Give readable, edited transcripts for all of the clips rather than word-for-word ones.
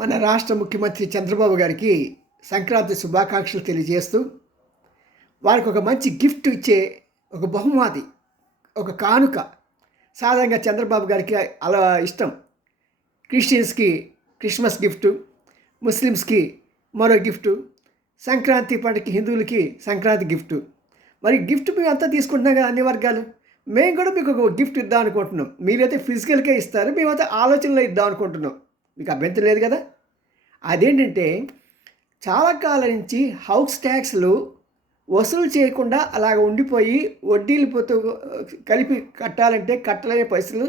మన రాష్ట్ర ముఖ్యమంత్రి చంద్రబాబు గారికి సంక్రాంతి శుభాకాంక్షలు తెలియజేస్తూ వారికి ఒక మంచి గిఫ్ట్ ఇచ్చే ఒక బహుమతి, ఒక కానుక. సాధారణంగా చంద్రబాబు గారికి అలా ఇష్టం. క్రిస్టియన్స్కి క్రిస్మస్ గిఫ్టు, ముస్లిమ్స్కి మరో గిఫ్టు, సంక్రాంతి పండుగకి హిందువులకి సంక్రాంతి గిఫ్టు. మరి గిఫ్ట్ మేము అంతా తీసుకుంటున్నాం కదా, అన్ని వర్గాలు. మేము కూడా మీకు ఒక గిఫ్ట్ ఇద్దాం అనుకుంటున్నాం. మీరైతే ఫిజికల్గా ఇస్తారు, మేమైతే ఆలోచనలో ఇద్దాం అనుకుంటున్నాం. మీకు అభ్యంతరం లేదు కదా? అదేంటంటే చాలా కాలం నుంచి హౌస్ ట్యాక్స్లు వసూలు చేయకుండా అలాగ ఉండిపోయి వడ్డీలు పోతూ కలిపి కట్టాలంటే కట్టలేని పరిస్థితులు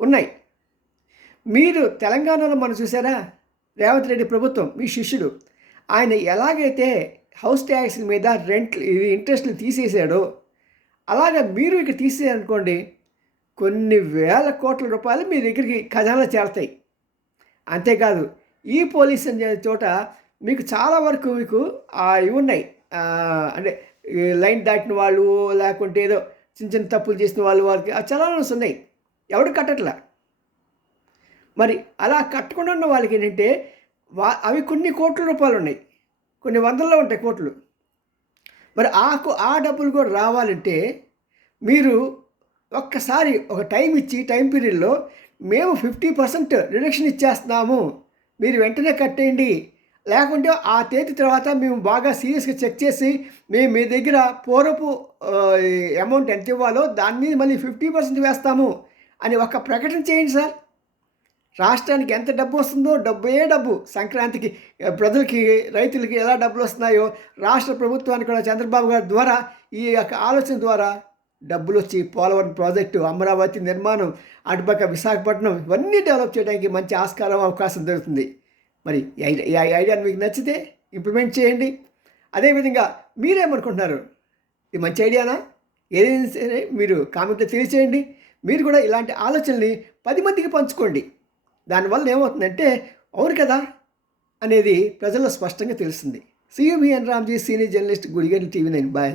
ఉన్నాయి. మీరు తెలంగాణలో మనం చూసారా, రేవంత్ రెడ్డి ప్రభుత్వం మీ శిష్యుడు ఆయన ఎలాగైతే హౌస్ ట్యాక్స్ మీద రెంట్లు ఇంట్రెస్ట్లు తీసేసాడో అలాగ మీరు ఇక్కడ తీసేయాలనుకోండి, కొన్ని వేల కోట్ల రూపాయలు మీ దగ్గరికి ఖజానా చేరతాయి. అంతేకాదు ఈ పోలీస్ అనే చోట మీకు చాలా వరకు మీకు ఇవి ఉన్నాయి. అంటే లైన్ దాటిన వాళ్ళు, లేకుంటే ఏదో చిన్న చిన్న తప్పులు చేసిన వాళ్ళకి ఆ చలాన్స్ ఉన్నాయి. ఎవడు కట్టట్లా. మరి అలా కట్టకుండా ఉన్న వాళ్ళకి ఏంటంటే అవి కొన్ని కోట్ల రూపాయలు ఉన్నాయి, కొన్ని వందల్లో ఉంటాయి కోట్లు. మరి ఆ డబ్బులు కూడా రావాలంటే మీరు ఒక్కసారి ఒక టైం ఇచ్చి, టైం పీరియడ్లో మేము 50% రిడక్షన్ ఇచ్చేస్తున్నాము, మీరు వెంటనే కట్టేయండి, లేకుంటే ఆ తేదీ తర్వాత మేము బాగా సీరియస్గా చెక్ చేసి మేము మీ దగ్గర పూర్వపు అమౌంట్ ఎంత ఇవ్వాలో దాని మీద మళ్ళీ 50% వేస్తాము అని ఒక ప్రకటన చేయండి సార్. రాష్ట్రానికి ఎంత డబ్బు వస్తుందో డబ్బు సంక్రాంతికి ప్రజలకి, రైతులకి ఎలా డబ్బులు వస్తున్నాయో రాష్ట్ర ప్రభుత్వానికి కూడా చంద్రబాబు గారి ద్వారా ఈ యొక్క ఆలోచన ద్వారా డబ్బులు వచ్చి పోలవరం ప్రాజెక్టు, అమరావతి నిర్మాణం, అటుపక్క విశాఖపట్నం ఇవన్నీ డెవలప్ చేయడానికి మంచి ఆస్కారం, అవకాశం దొరుకుతుంది. మరి ఈ ఐడియా మీకు నచ్చితే ఇంప్లిమెంట్ చేయండి. అదేవిధంగా మీరేమనుకుంటున్నారు, ఇది మంచి ఐడియానా? ఏదైనా సరే మీరు కామెంట్లో తెలియచేయండి. మీరు కూడా ఇలాంటి ఆలోచనల్ని 10 మందికి పంచుకోండి. దానివల్ల ఏమవుతుందంటే అవును కదా అనేది ప్రజల్లో స్పష్టంగా తెలుస్తుంది. CM Ramji, senior journalist, Gudiganti TV9. Bye.